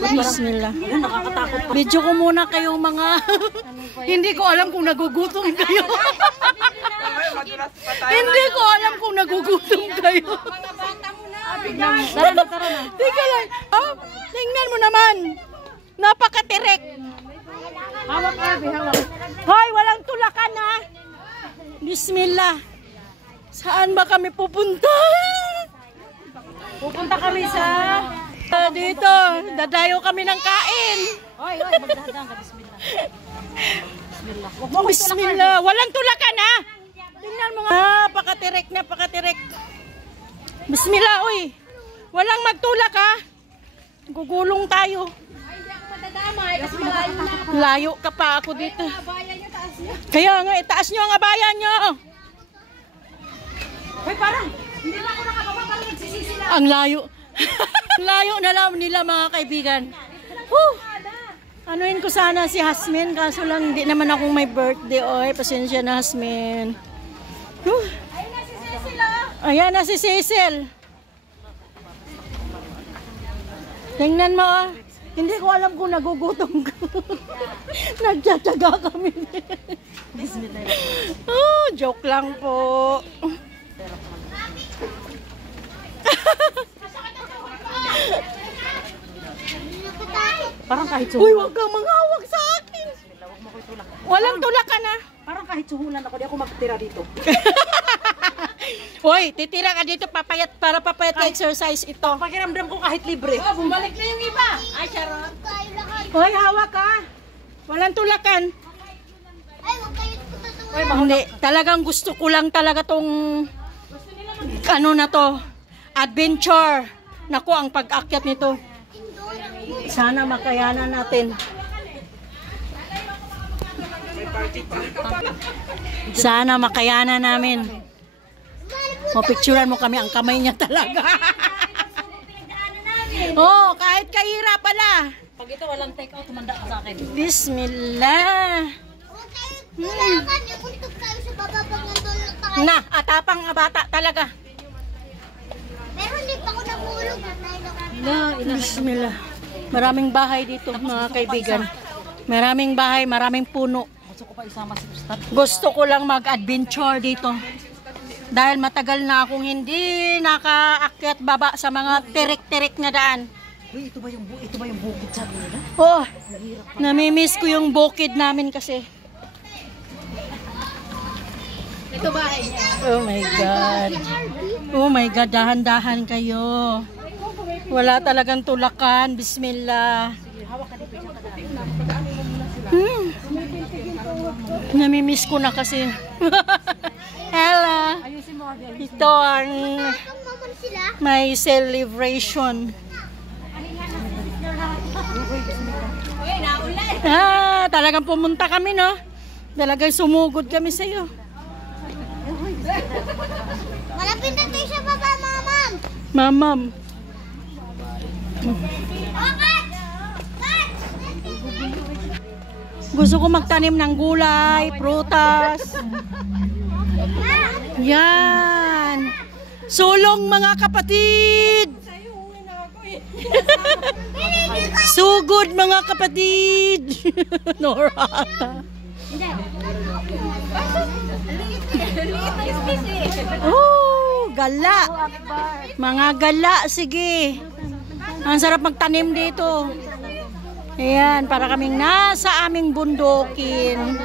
Bismillah. Video ko muna kayong mga hindi ko alam kung nagugutom kayo. Hindi ko alam kung nagugutom kayo. Tara na. Tika lang. Oh, tingnan mo naman. Napakatirek. Hawak. Hoy, walang tulakan ha. Bismillah. Saan ba kami pupunta? Pupunta kami sa dito. Dadayo kami ng kain. Hoy, magdadaan ka. Bismillah. Bismillah. Walang tulakan ha. Tingnan mo nga. Napakatirek. Bismillah, uy. Walang magtulak ha. Gugulong tayo. Layo ka pa ako dito. Kaya nga, itaas nyo ang abayan nyo. Hoy, parang hindi na ako nakababa, parang nagsisisi lang. Ang layo. Layo na lang nila mga kaibigan. Anuin ko sana si Hasmin, kaso lang hindi naman akong may birthday. Oy, pasensya na Hasmin. Ayan na si Cecil. Tingnan mo. Hindi ko alam kung nagugutom ka. Nagtsatsaga kami. Oh, joke lang po. Parang kahit Uy, suhulan. huwag kang manghawak sa akin. Walang tulakan na. Parang kahit suhulan ako, di ako magtira dito. Hoy, titira ka dito papayat para papayat ka exercise ito. Pakiramdam ko kahit libre. Oh, bumalik na yung iba. Ay, charot. Hoy, hawak ka. Walang tulakan. Hindi, talagang gusto ko lang talaga tong ano na to, adventure. Naku, ang pag-akyat nito. Sana makayanan natin. Sana makayanan namin. O, picturean mo kami, ang kamay niya talaga. Oh, kahit kahira pala. Pag ito walang take out, tumanda ka sa akin. Bismillah. Na, atapang bata talaga. Pero hindi pa ako nahulog. Bismillah. Maraming bahay dito, mga kaibigan. Maraming bahay, maraming puno. Gusto ko pa isama si Ustad. Gusto ko lang mag-adventure dito. Dahil matagal na akong hindi nakaakyat baba sa mga tirik-tirik na daan. Uy, ito ba yung bukid sabi nila? Oh, namimiss ko yung bukid namin kasi. Ito bahay niya. Oh my God. Oh my God, dahan-dahan kayo. Wala talagang tulakan. Bismillah. Namimiss ko na kasi. Hello. Ito ang may celebration. Talagang pumunta kami, no? Talagang sumugod kami sa iyo. Malapit na tayo sa baba, mamam. Mamam. Gusto ko magtanim ng gulay, prutas. Yan. Sulong mga kapatid. Sugod mga kapatid. Nora. Oh, gala. Mga gala, sige. Ang sarap magtanim dito. Ayan, para kaming nasa aming bundukin.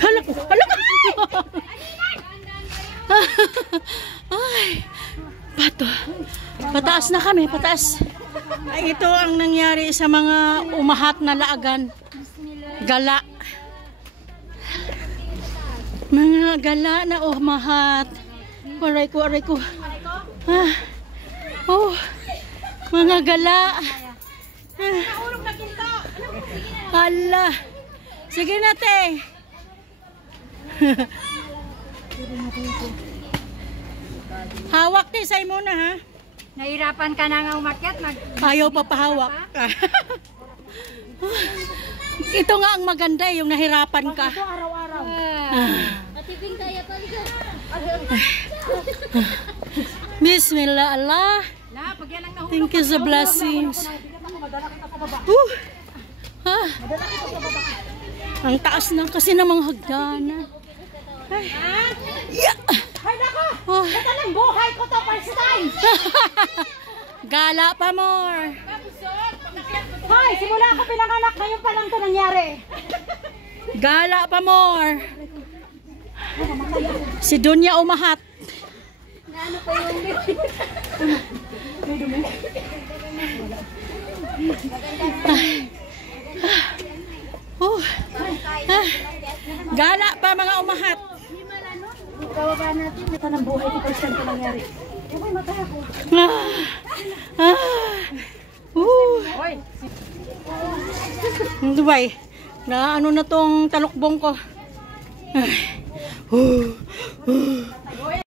Halak ko, halak. Ay, pato. Pataas na kami, pataas. Ay, ito ang nangyari sa mga umahat na laagan. Gala. Mga gala na umahat. Aray ko, aray ko. Oh, mga gala. Hala. Sige na, te. Hawak, te. Say muna, ha? Nahirapan ka na nga umakyat. Ayaw pa pahawak. Ito nga ang maganda, yung nahirapan ka. Ito araw-araw. Matibing kaya pa. Bismillah, Allah. La, pag yan ang nahulog. Thank you sa blessings. Ah. Ang taas na kasi ng mga hagdanan. Ay. Yeah. Ay, nako! Oh. Ito lang buhay ko to, first time! Gala pa more. Hoy, simula ako pinanganak, ngayon pa lang to nangyari. Gala pa more. Si Dunya umahat. Ano pa yun? Oh. Ah. Gala pa mga umahat. Kababa natin. Ito lang buhay ko, first time to nangyari. Ay, mata ako. Ah. Ah. Hoy, Dubai. Na ano na tong talukbong ko. Ay.